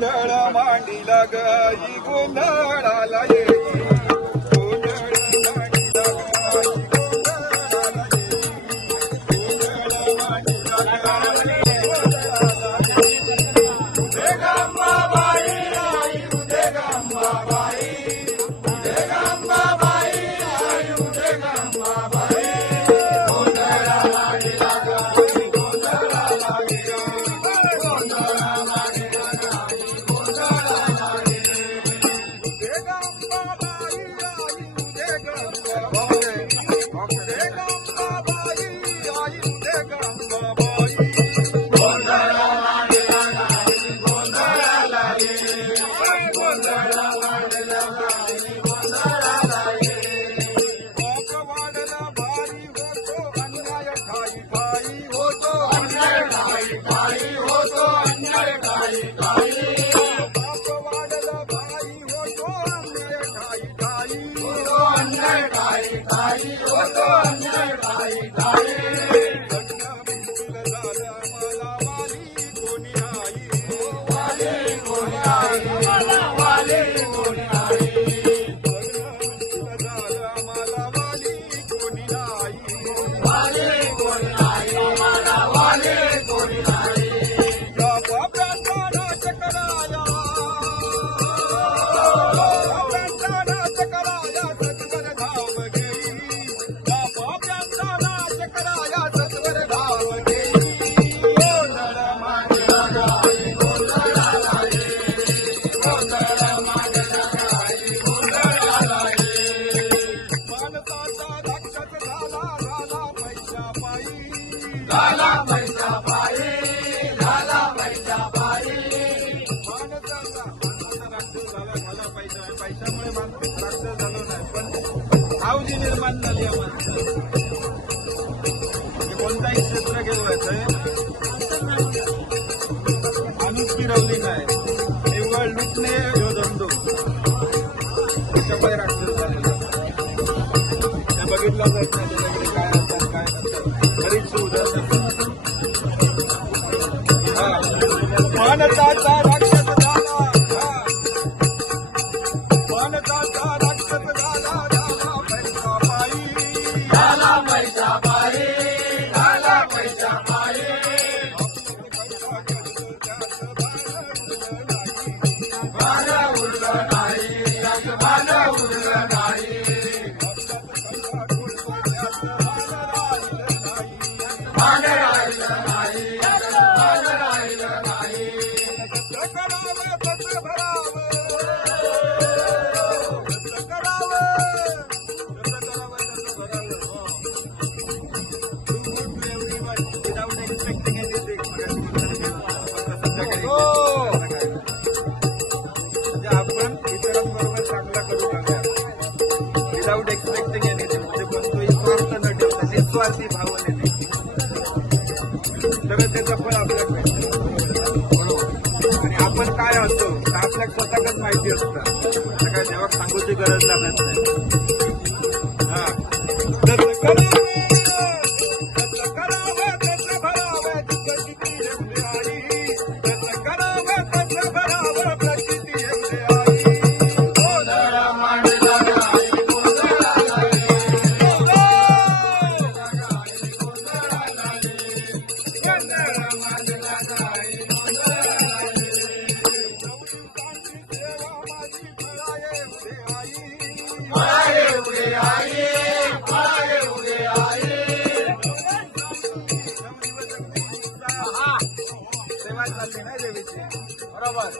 गोंधळ मांडीला गई गोंधळाला ये. Palestine! भावजी झाली या माणसाला कोणताही क्षेत्र गेलो आम्ही फिरवली नाही निव्वळ लुटणे ह्यो धंदो त्याच्यामुळे राक्षस झालेला ते जात नाही त्याच्याकडे काय असतात काय नसतात हा. आपल्याला आणि आपण काय असतो तर आपल्याला स्वतःच माहिती असतं. आता काय देवाक सांगूची गरज लागत नाही. हा.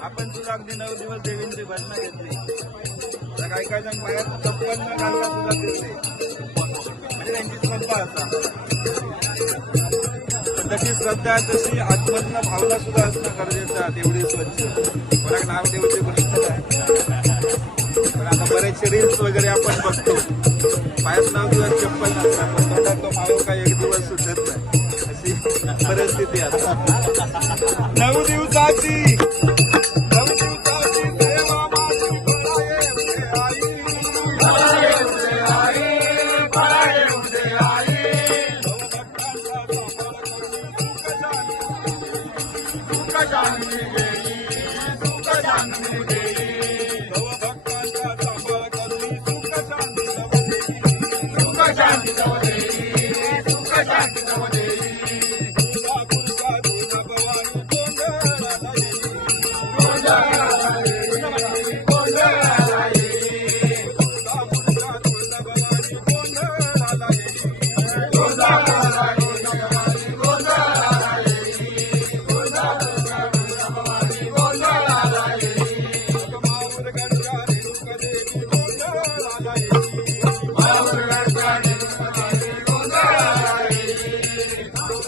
आपण तुला अगदी नऊ दिवस देवींची भजना घेतली. तर काही काही जण बाहेर चप्पल न घालता सुद्धा दिसले म्हणजे त्यांची स्वतः असा. जशी तशी श्रद्धा तशी आत्मज्ञ भावना सुद्धा असणं गरजेचं आहे. तेवढी स्वच्छ. मला नाव देऊची गोष्ट आहे? पण आता बरेचसे रील्स वगैरे आपण बघतो. पायात नाव दिवस चप्पल नसतात पण तोंडात तो मावळ काही एक दिवस सुटत नाही. अशी परिस्थिती आता नऊ दिवसाची ಜಗಜಾನನಿಗೆ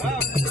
Wow.